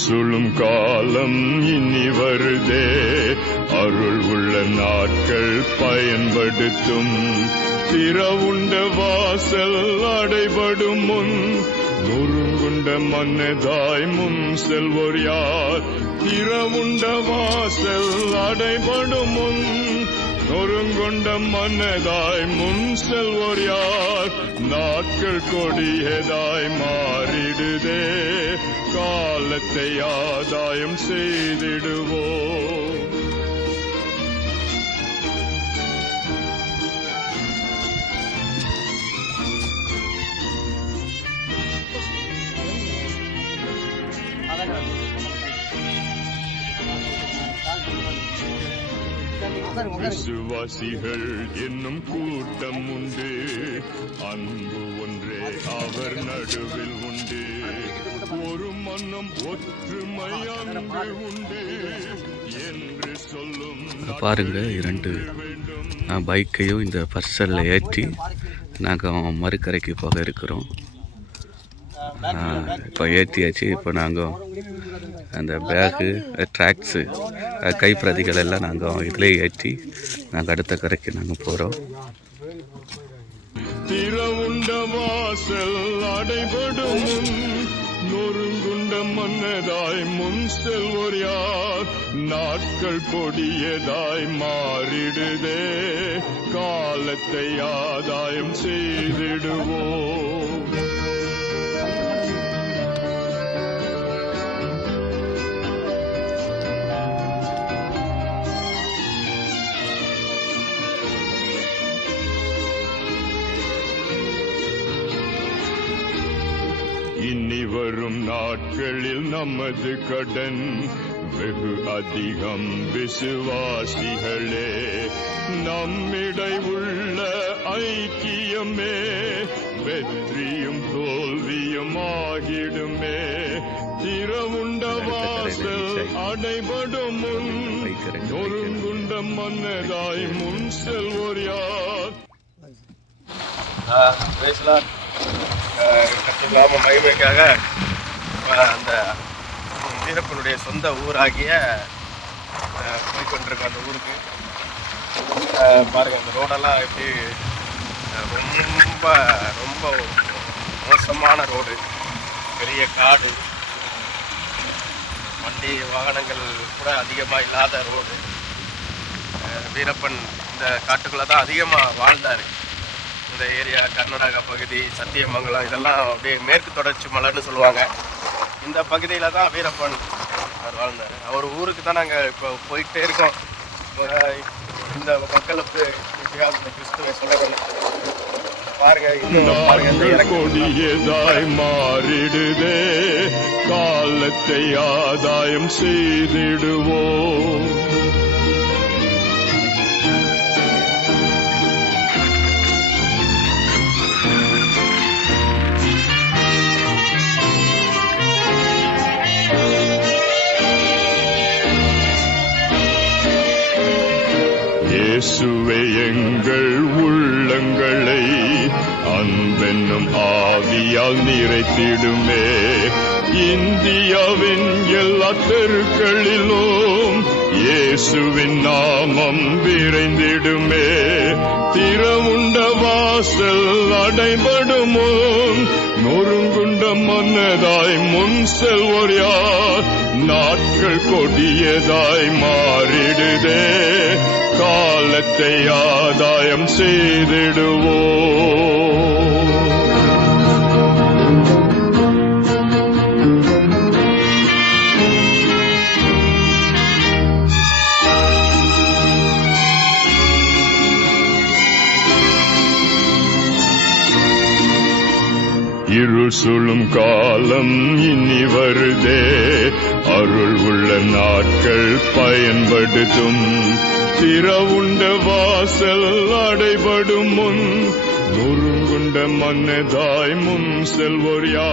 சுழும் காலம் இனி வருதே, அருள் உள்ள நாட்கள் பயன்படுத்தும். திறவுண்ட வாசல் அடைபடும் முன் நொறுங்குண்ட மன்னதாய் முன் செல்வோர் யார்? திறவுண்ட வாசல் அடைபடும் முன் நொறுங்குண்ட மன்னதாய் முன் செல்வோர் யார்? நாட்கள் கொடியதாய் மாறிடுதே, காலத்தை ஆதாயம் செய்திடுவோம். விசுவாசிகள் என்னும் கூட்டம் உண்டு, அன்பு ஒன்றே அவர் நடுவில் உண்டு. ஒரு மன்னம் ஒற்றுமை அன்பு உண்டு என்று சொல்லும். பாருங்க, 2 பைக்கையும் இந்த பர்சல்ல ஏற்றி நாங்கள் மறுக்கரைக்கு போக இருக்கிறோம். இப்போ ஏற்றியாச்சு. இப்போ நாங்கள் அந்த பேகு, ட்ராக்ஸு, கைப்பிரதிகள் எல்லாம் நாங்கள் இதிலே ஏற்றி நாங்கள் அடுத்த கரைக்கு நாங்கள் போகிறோம். திறவுண்ட வாசல் அடைபடும் நொறுங்குண்ட மன்னதாய் முன் செல்வோர் யார்? நாட்கள் கொடியதாய் மாறிடுதே, காலத்தை ஆதாயம் செய்திடுவோம். இனி வரும் நாட்களில் நமது கடன் வெகு அதிகம். விசுவாசிகளே, நம்மிடை உள்ள ஐக்கியமே வெற்றியும் தோல்வியும் ஆகிடுமே. திறவுண்ட வாசல் அடைபடும் முன் நொறுங்குண்ட மன்னதாய் முன் செல்வோர் யார்? நாம மகிமைக்காக அந்த வீரப்பனுடைய சொந்த ஊராகிய போய்கொண்டிருக்கோம். அந்த ஊருக்கு பாருங்க, அந்த ரோடெல்லாம் எப்படி ரொம்ப ரொம்ப மோசமான ரோடு, பெரிய காடு, வண்டி வாகனங்கள் கூட அதிகமாக இல்லாத ரோடு. வீரப்பன் இந்த காட்டுக்குள்ளே தான் அதிகமாக வாழ்ந்தார். இந்த ஏரியா கர்நாடகா பகுதி, சத்தியமங்கலம், இதெல்லாம் அப்படியே மேற்கு தொடர்ச்சி மலைன்னு சொல்லுவாங்க. இந்த பகுதியில் தான் வீரப்பன் அவர் வாழ்ந்தார். அவர் ஊருக்கு தான் நாங்கள் இப்போ போயிட்டே இருக்கோம். இந்த மக்களுக்கு எப்படியாவது கிறிஸ்துவை சொல்ல வேண்டும். கொடியதாய் மாறிடுதே, காலத்தை ஆதாயம் செய்திடுவோம். இயேசுவே எங்கள் உள்ளங்களை அன்பென்னும் ஆவியால் நிறைத்திடுமே. இந்தியாவின் எல்லா தெருக்களிலும் இயேசுவின் நாமம் விரைந்திடுமே. திறவுண்ட வாசல் அடைபடும் முன் நொறுங்குண்ட மன்னதாய் முன் செல்வோர் யார்? நாட்கள் கொடியதாய் மாறிடுதே, காலத்தை ஆதாயம் செய்திடுவோம். இருள் சுழும் காலம் இனி வருதே, அருள் உள்ள நாட்கள் பயன்படுத்தும். திறவுண்ட வாசல் அடைபடும் முன் நொறுங்குண்ட மன்னதாய் முன் செல்வோர் யார்?